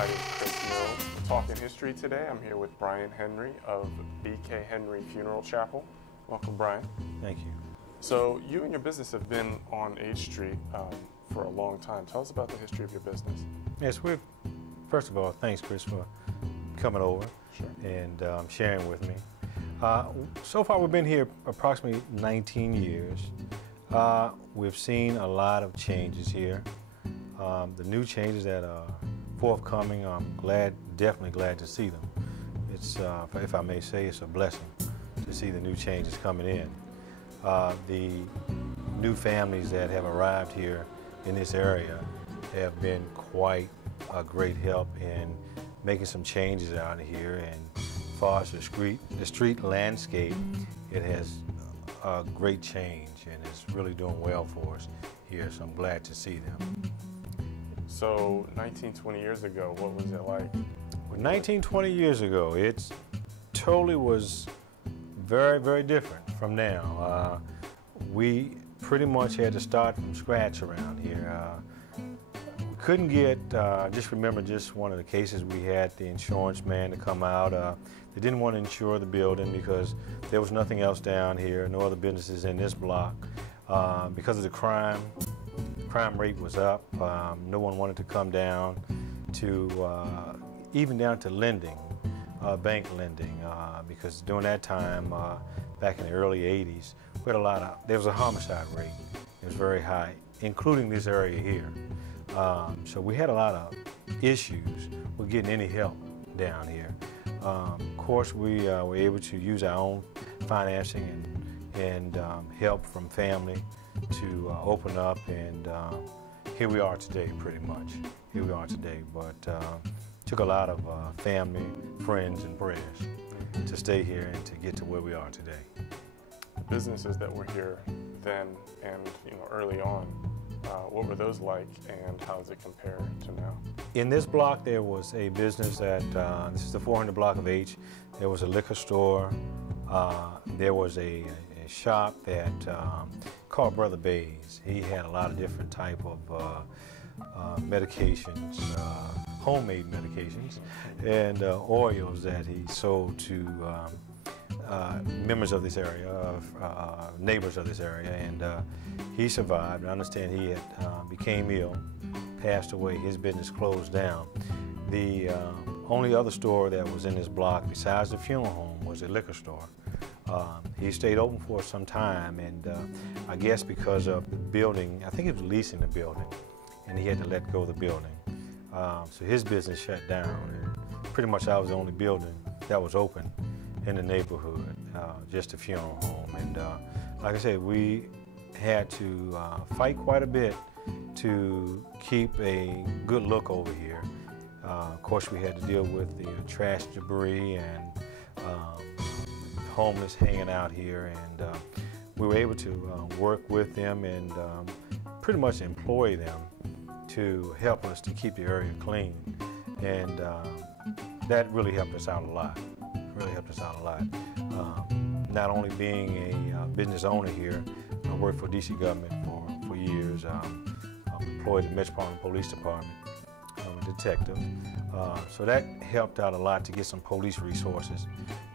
everybody. It's Chris Mills. Talking history today. I'm here with Brian Henry of B.K. Henry Funeral Chapel. Welcome, Brian. Thank you. So you and your business have been on H Street for a long time. Tell us about the history of your business. Yes, first of all, thanks, Chris, for coming over and sharing with me. So far, we've been here approximately 19 years. We've seen a lot of changes here. The new changes that are forthcoming, I'm definitely glad to see them. It's, if I may say, it's a blessing to see the new changes coming in. The new families that have arrived here in this area have been quite a great help in making some changes out here. And as far as the street landscape, it has a great change and it's really doing well for us here, so I'm glad to see them. So 19, 20 years ago, what was it like? Well, 19, 20 years ago, it totally was very, very different from now. We pretty much had to start from scratch around here. We couldn't get, just remember just one of the cases we had the insurance man to come out. They didn't want to insure the building because there was nothing else down here, no other businesses in this block. Because of the crime rate was up. No one wanted to come down to, even down to lending, bank lending, because during that time, back in the early 80s, we had there was a homicide rate. It was very high, including this area here. So we had a lot of issues with getting any help down here. Of course, we were able to use our own financing and help from family to open up, and here we are today, pretty much. Here we are today, but took a lot of family, friends, and prayers to stay here and to get to where we are today. The businesses that were here then and early on, what were those like, and how does it compare to now? In this block, there was a business that, this is the 400 block of H. There was a liquor store. There was a shop that called Brother Bay's. He had a lot of different type of medications, homemade medications, and oils that he sold to members of this area, neighbors of this area, and he survived. I understand he had became ill, passed away. His business closed down. The only other store that was in this block besides the funeral home was a liquor store. He stayed open for some time, and I guess because of the building, I think he was leasing the building, and he had to let go of the building. So his business shut down, and pretty much I was the only building that was open in the neighborhood, just a funeral home. And like I said, we had to fight quite a bit to keep a good look over here. Of course, we had to deal with the trash debris and homeless hanging out here, and we were able to work with them and pretty much employ them to help us to keep the area clean, and that really helped us out a lot. Really helped us out a lot. Not only being a business owner here, I worked for DC government for years. I'm employed at the Metropolitan Police Department. I'm a detective, so that helped out a lot to get some police resources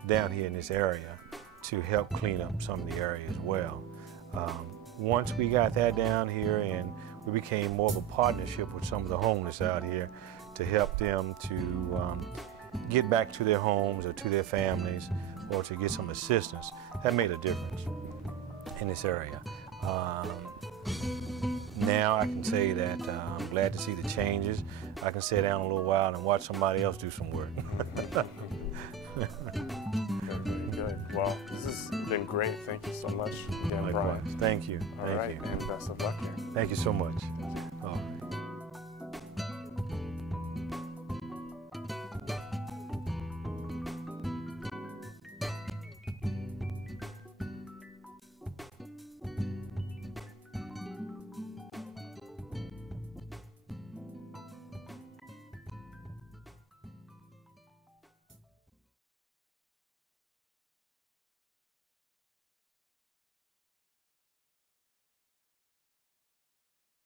down here in this area to help clean up some of the area as well. Once we got that down here, and we became more of a partnership with some of the homeless out here to help them to get back to their homes or to their families, or to get some assistance. That made a difference in this area. Now I can say that I'm glad to see the changes. I can sit down a little while and watch somebody else do some work. Good. Well, this has been great. Thank you so much again, Brian. Thank you. All right, and best of luck here. Thank you so much. Oh.